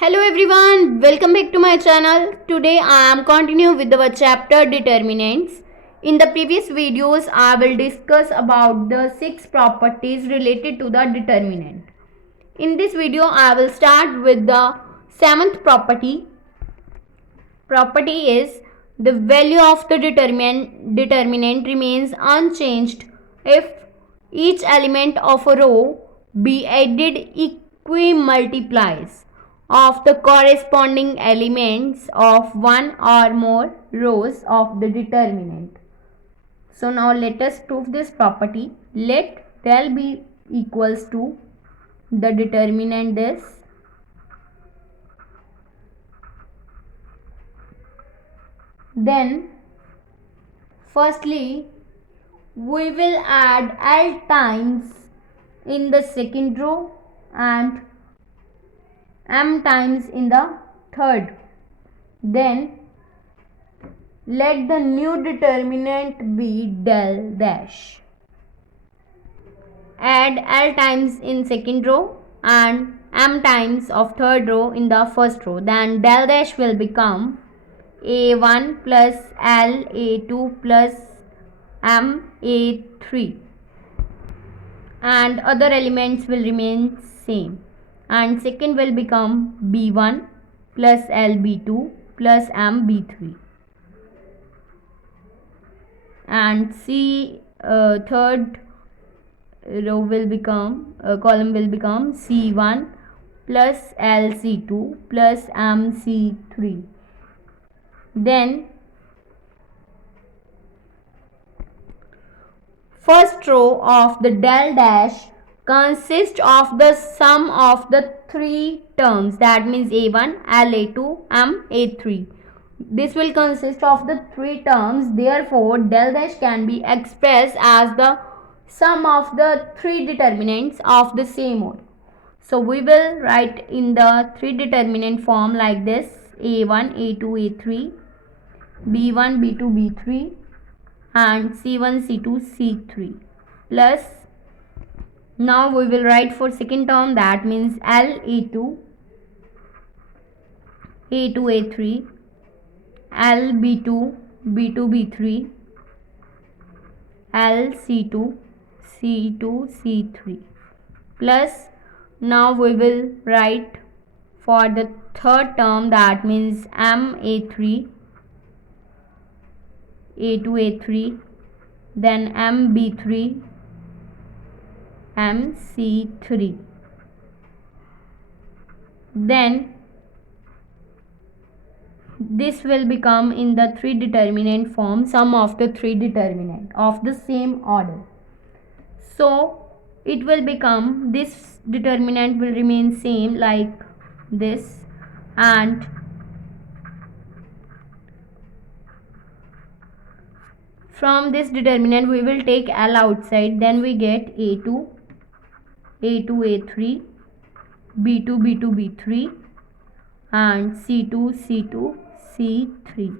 Hello everyone, welcome back to my channel. Today I am continuing with our chapter determinants. In the previous videos I will discuss about the 6 properties related to the determinant. In this video I will start with the 7th property. Property is the value of the determinant remains unchanged if each element of a row be added equi-multiplies of the corresponding elements of one or more rows of the determinant. So now let us prove this property. Let del be equals to the determinant is then firstly we will add L times in the second row and M times in the third. Then let the new determinant be del dash. Add L times in second row and M times of third row in the first row. Then del dash will become A1 plus L A2 plus M A3 and other elements will remain same, and second will become B1 plus L B2 plus M B3 and third row will become column will become C1 plus L C2 plus M C3. Then first row of the del dash consists of the sum of the three terms, that means A1, L A2, M A3. This will consist of the three terms, therefore del dash can be expressed as the sum of the three determinants of the same order. So we will write in the three determinant form like this: A1, A2, A3, B1, B2, B3 and C1, C2, C3 plus, now we will write for second term, that means L A2, A2, A3, L B2, B2, B3, L C2, C2, C3 plus, now we will write for the third term, that means M A3, A2, A3, then M B3, M C3. Then this will become in the three determinant form sum of the three determinant of the same order. So it will become, this determinant will remain same like this, and from this determinant we will take L outside, then we get A2, A2, A3, B2, B2, B3 and C2, C2, C3.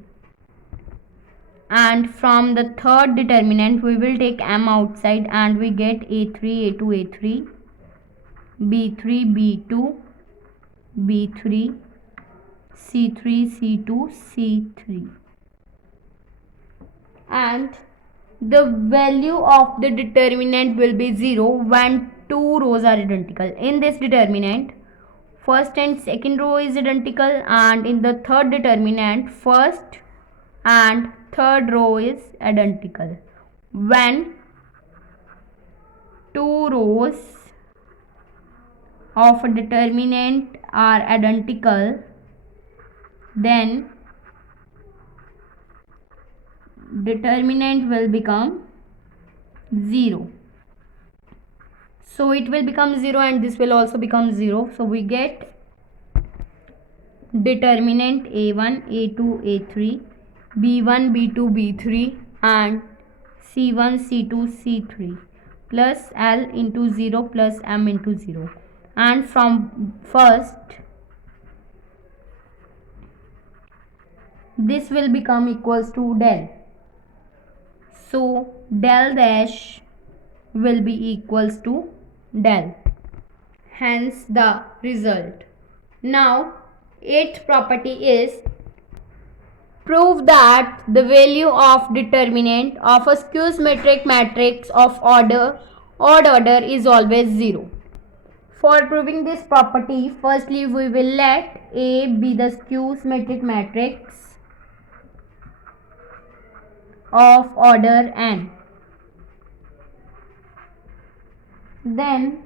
And from the third determinant we will take M outside and we get A3, A2, A3, B3, B2, B3, C3, C2, C3. And the value of the determinant will be 0 when two rows are identical. In this determinant, first and second row is identical, and in the third determinant, first and third row is identical. When two rows of a determinant are identical, then determinant will become 0. So it will become 0 and this will also become 0. So we get determinant A1, A2, A3, B1, B2, B3 and C1, C2, C3 plus L into 0 plus M into 0. And from first, this will become equals to del. So del dash will be equals to del. Hence the result. Now Eighth property is prove that the value of determinant of a skew symmetric matrix of odd order is always 0. For proving this property, firstly we will let A be the skew symmetric matrix of order n. Then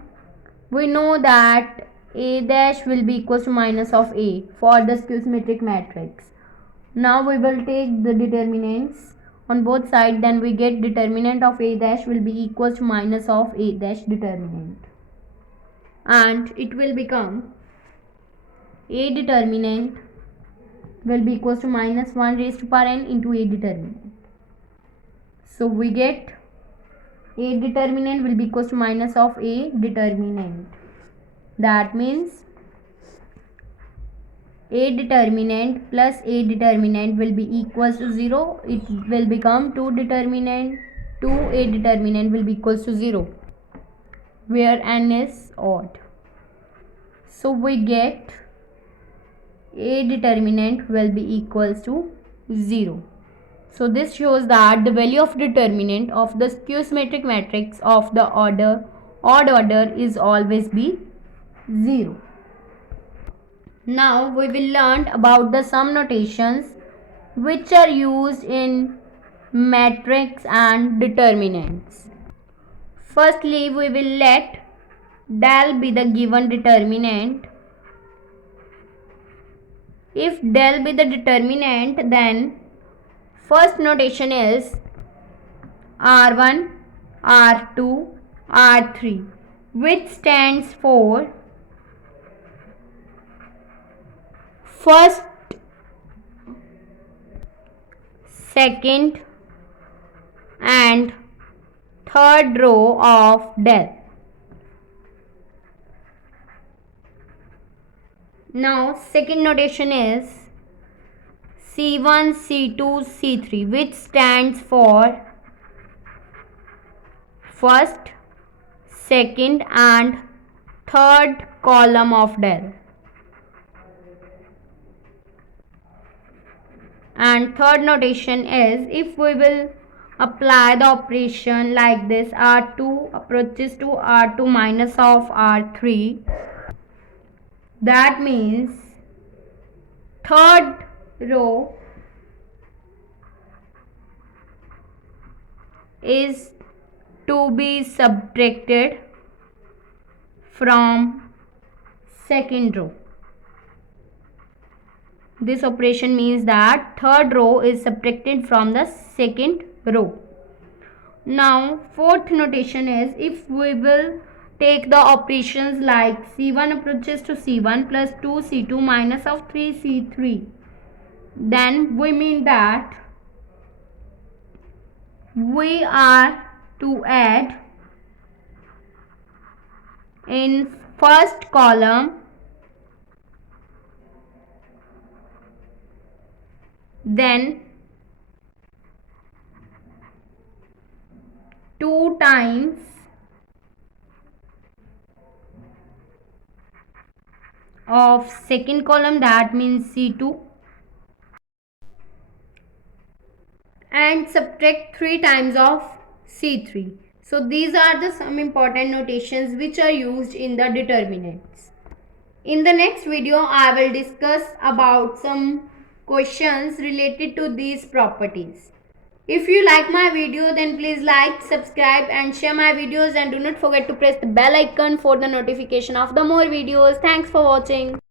we know that A dash will be equals to minus of A for the skew symmetric matrix. Now we will take the determinants on both sides, then we get determinant of A dash will be equals to minus of A dash determinant, and it will become A determinant will be equals to minus 1 raised to power n into A determinant. So we get A determinant will be equals to minus of A determinant. That means A determinant plus A determinant will be equals to 0. It will become 2 determinant. 2A determinant will be equals to 0, where n is odd. So we get A determinant will be equals to 0. So this shows that the value of determinant of the skew symmetric matrix of the odd order is always be 0. Now we will learn about the sum notations which are used in matrix and determinants. Firstly, we will let del be the given determinant. If del be the determinant, then first notation is R1, R2, R3, which stands for first, second and third row of del. Now second notation is C1, C2, C3, which stands for first, second and third column of del. And third notation is, if we will apply the operation like this, R2 approaches to R2 minus of R3, that means third row is to be subtracted from second row. This operation means that third row is subtracted from the second row. Now fourth notation is, if we will take the operations like C1 approaches to C1 plus 2C2 minus of 3C3, then we mean that we are to add in first column, then 2 times of second column, that means C2, and subtract 3 times of C3. So these are the some important notations which are used in the determinants. In the next video, I will discuss about some questions related to these properties. If you like my video, then please like, subscribe and share my videos, and do not forget to press the bell icon for the notification of the more videos. Thanks for watching.